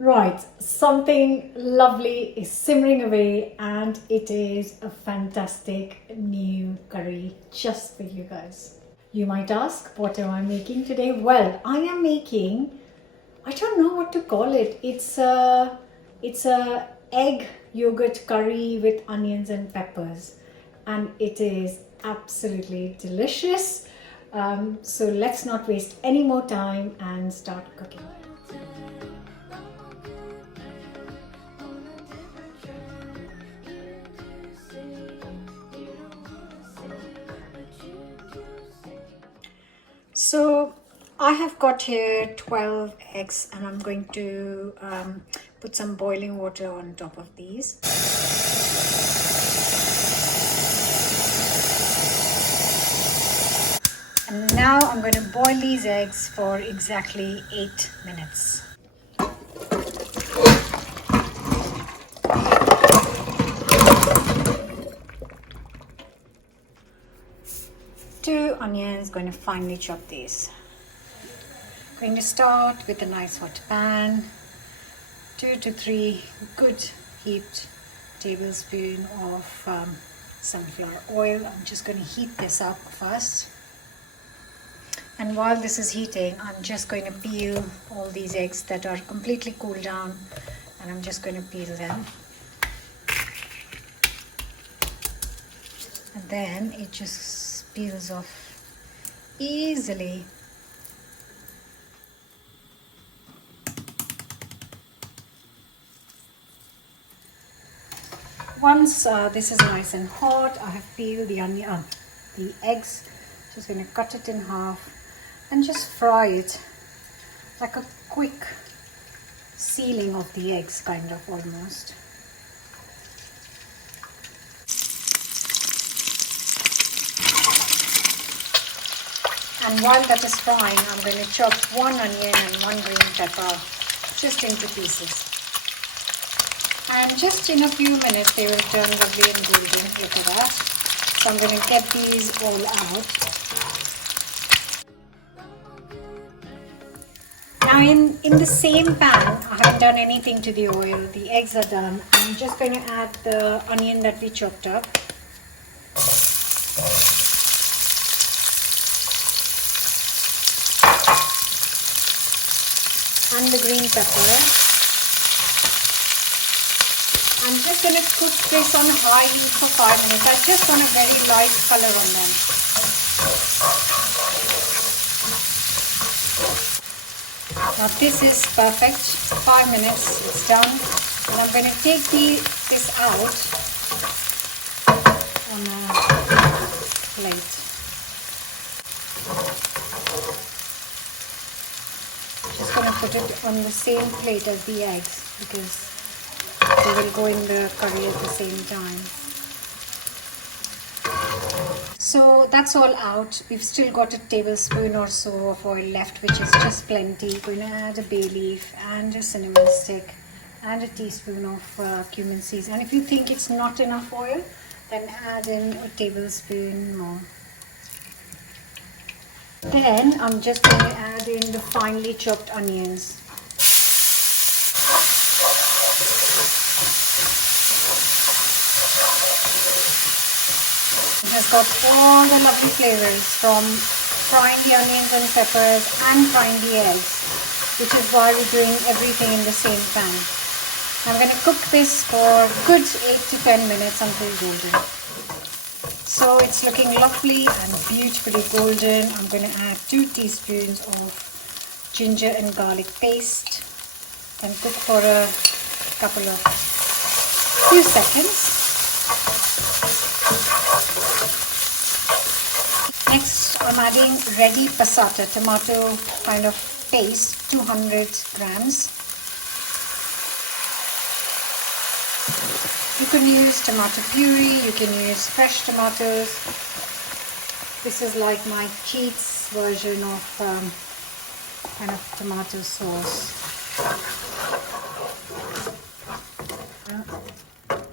Right, something lovely is simmering away, and it is a fantastic new curry just for you guys. You might ask, what am I making today? Well, I am making, I don't know what to call it. It's a egg yogurt curry with onions and peppers, and it is absolutely delicious. So let's not waste any more time and start cooking. So I have got here 12 eggs, and I'm going to put some boiling water on top of these. And now I'm going to boil these eggs for exactly 8 minutes. Two onions, going to finely chop these. Going to start with a nice hot pan. 2 to 3 good heaped tablespoons of sunflower oil. I'm just going to heat this up first. And while this is heating, I'm just going to peel all these eggs that are completely cooled down, and I'm just going to peel them. And then it just peels off easily. Once this is nice and hot, I have peeled the eggs. Just going to cut it in half and just fry it like a quick sealing of the eggs, kind of, almost. And while that is frying, I'm going to chop 1 onion and 1 green pepper just into pieces. And just in a few minutes they will turn lovely and golden. Look at that. So I'm going to get these all out. Now in the same pan, I haven't done anything to the oil. The eggs are done. I'm just going to add the onion that we chopped up. And the green pepper. I'm just going to cook this on high heat for 5 minutes. I just want a very light color on them. Now this is perfect. 5 minutes, it's done. And I'm going to take this out on a plate. Just going to put it on the same plate as the eggs, because they will go in the curry at the same time. So that's all out. We've still got a tablespoon or so of oil left, which is just plenty. Going to add a bay leaf and a cinnamon stick and a teaspoon of cumin seeds. And if you think it's not enough oil, then add in a tablespoon more. Then I'm just going to add in the finely chopped onions. It has got all the lovely flavors from frying the onions and peppers and frying the eggs, which is why we're doing everything in the same pan. I'm going to cook this for a good 8 to 10 minutes until golden. So it's looking lovely and beautifully golden. I'm going to add 2 teaspoons of ginger and garlic paste and cook for a few seconds. Next, I'm adding ready passata tomato kind of paste, 200 grams. You can use tomato puree, you can use fresh tomatoes. This is like my Keats version of kind of tomato sauce.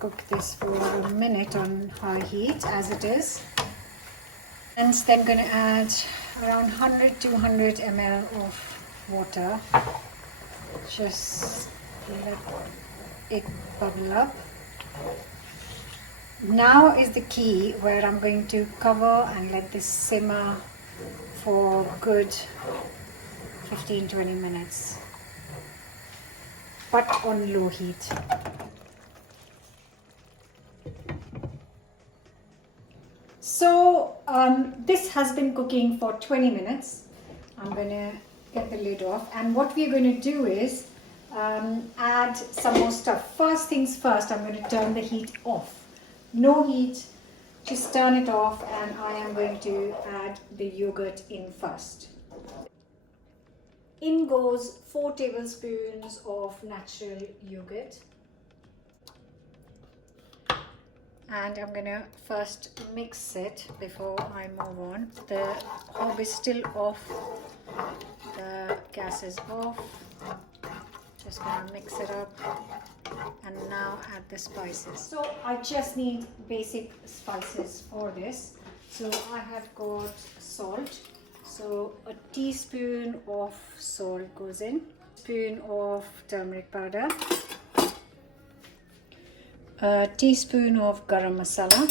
Cook this for a minute on high heat as it is. And then going to add around 100-200 ml of water. Just Let it bubble up. Now is the key where I'm going to cover and let this simmer for good 15-20 minutes, but on low heat. So this has been cooking for 20 minutes. I'm going to get the lid off, and what we're going to do is add some more stuff. First things first, I'm going to turn the heat off. No heat, just turn it off, and I am going to add the yogurt in first. In goes 4 tablespoons of natural yogurt. And I'm going to first mix it before I move on. The hob is still off, the gas is off. Just going to mix it up, and now add the spices. So I just need basic spices for this. So I have got salt. So a teaspoon of salt goes in, spoon of turmeric powder, a teaspoon of garam masala,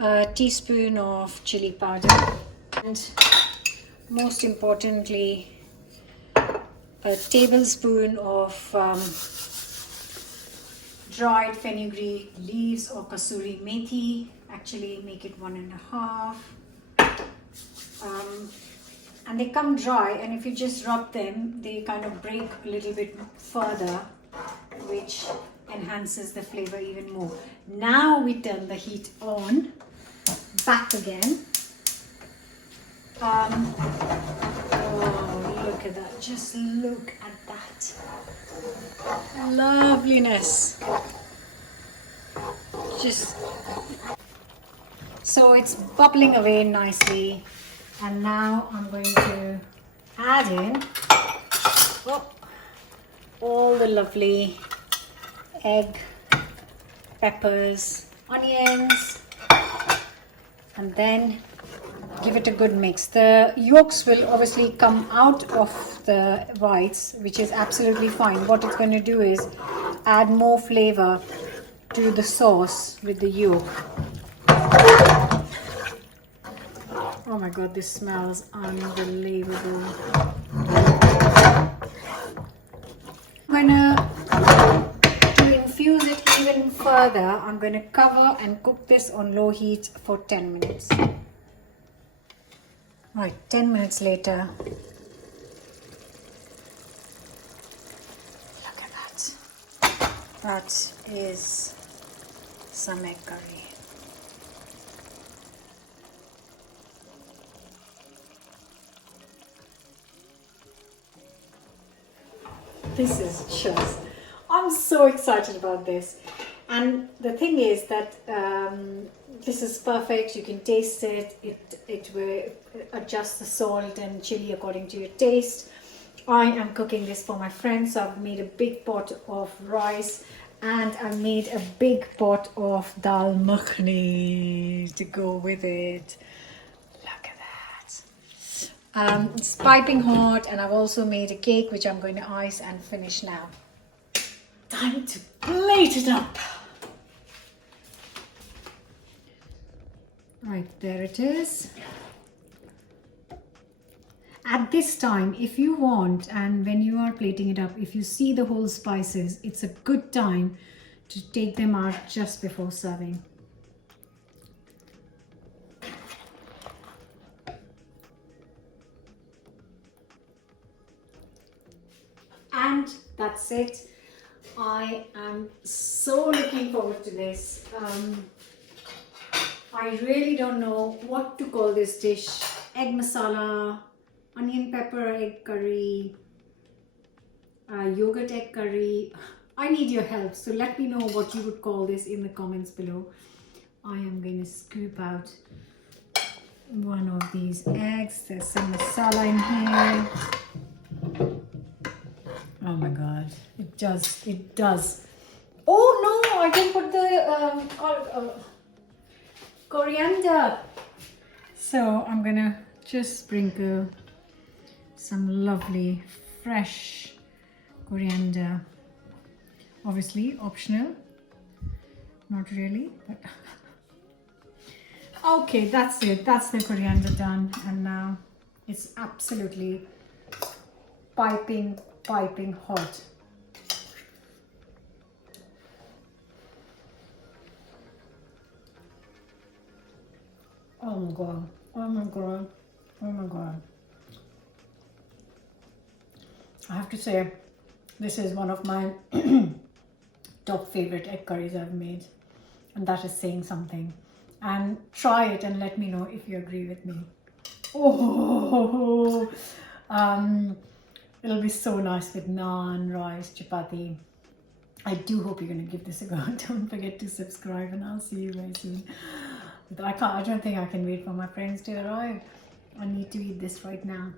a teaspoon of chili powder, and most importantly a tablespoon of dried fenugreek leaves or kasuri methi. Actually make it 1.5. And they come dry, and if you just rub them, they kind of break a little bit further, which enhances the flavor even more. Now we turn the heat on, back again. Oh, look at that. Just look at that. Loveliness. Just so it's bubbling away nicely, and now I'm going to add in all the lovely egg, peppers, onions, and then give it a good mix. The yolks will obviously come out of the whites, which is absolutely fine. What it's going to do is add more flavor to the sauce with the yolk. Oh my god, this smells unbelievable. To infuse it even further, I'm going to cover and cook this on low heat for 10 minutes. Right, 10 minutes later. Look at that. That is some egg curry. This is just, I'm so excited about this. And the thing is that this is perfect. You can taste it. It will adjust the salt and chili according to your taste. I am cooking this for my friends, so I've made a big pot of rice, and I made a big pot of dal makhani to go with it. Look at that. It's piping hot, and I've also made a cake which I'm going to ice and finish now. Time to plate it up. Right, there it is. At this time, if you want, and when you are plating it up, if you see the whole spices, it's a good time to take them out just before serving. And that's it. I am so looking forward to this. I really don't know what to call this dish. Egg masala, onion pepper egg curry, yogurt egg curry. I need your help, so let me know what you would call this in the comments below. I am going to scoop out one of these eggs. There's some masala in here. Oh my god, it does. Oh no, I didn't put the coriander. So I'm gonna just sprinkle some lovely fresh coriander. Obviously optional, not really, but okay, that's it. That's the coriander done, and now it's absolutely piping hot. Oh my god, oh my god, oh my god. I have to say, this is one of my top favorite egg curries I've made, and that is saying something. And try it and let me know if you agree with me. Oh, it'll be so nice with naan, rice, chapati. I do hope you're going to give this a go. Don't forget to subscribe, and I'll see you very soon. But I don't think I can wait for my friends to arrive. I need to eat this right now.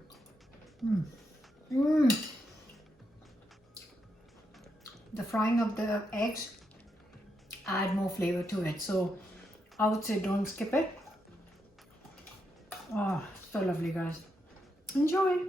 The frying of the eggs add more flavor to it, so I would say don't skip it. Oh, so lovely, guys. Enjoy.